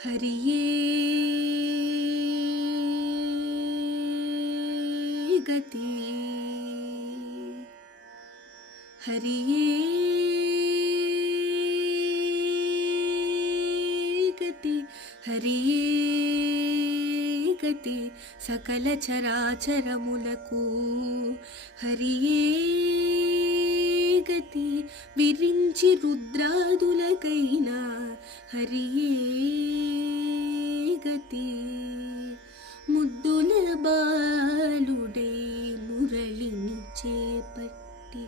ಹರಿಯೇ ಗತಿ ಹರಿಯೇ ಗತಿ ಹರಿಯೇ గతి సకల చరాచరములకు హరియే గతి విరించి రుద్రాదులకైనా హరియే గతి ముద్దుల బాలుడై మురళిని చేపట్టి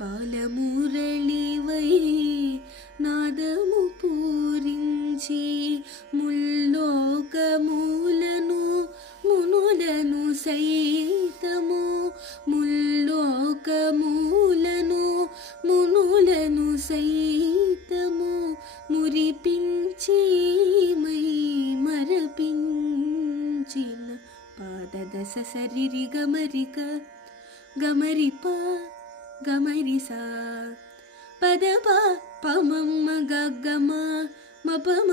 బాలమురళివై నాదము పూరించి ముల్లోకములను మునులను సైతము ముల్లోకములను మునులను సైతము మురిపించి మై మరపించిన పాదదశ సరిరి గమరిక గమరిప గమరిసా పదప పమమ్మ గగ్గమ మపమ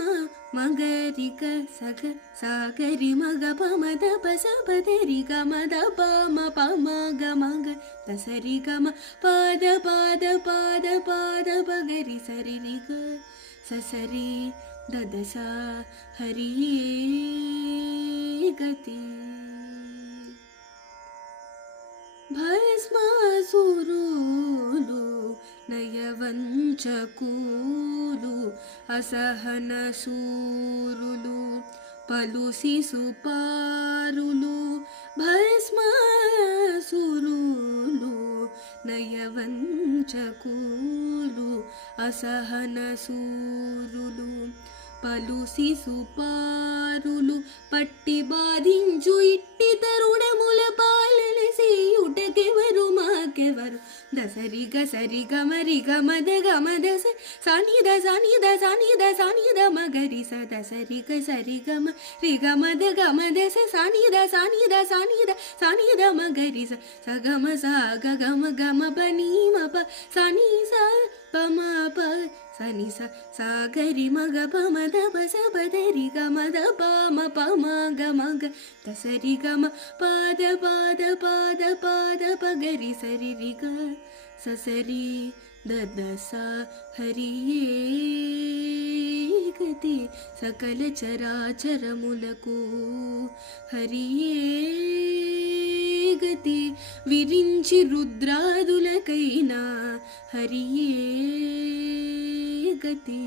మగరిక సగ సాగరి మగ పమద పస పదరి గమద పమ పమ గమగ దసరి గమ పాద పాద పాద పాద పగరి సరి గ ససరి దదస హరియే గతి భస్మాసురులు నయవంచకూలు అసహనశూరులు పలు శిశుపారులు భస్మాసురులు నయవంచకూలు అసహనశూరులు పలు శిశుపారులు పట్టి బాధించు ఇట్టి తరుణముల పాలన చేయుటకెవరు మాకెవరు దసరి గసరి గమరి గమద గమద సానిద సానిద సానిద సానిద మగరి స దసరి గసరి గమ రి గమద గమద సానిద సానిద సానిద సానిద మగరి స సగమ సాగ గమ గమ బని మప సాని స పమ ప సని స సాగరి మగ పమద పస పదరి గమద పమ పమ గమ గ దసరి గమ పాద పాద పాద పాద పగరి సరి రి గ ససరి దదస హరియే గతి సకల చరాచరములకు హరియే గతి విరించి రుద్రాదులకైనా హరియే గతి.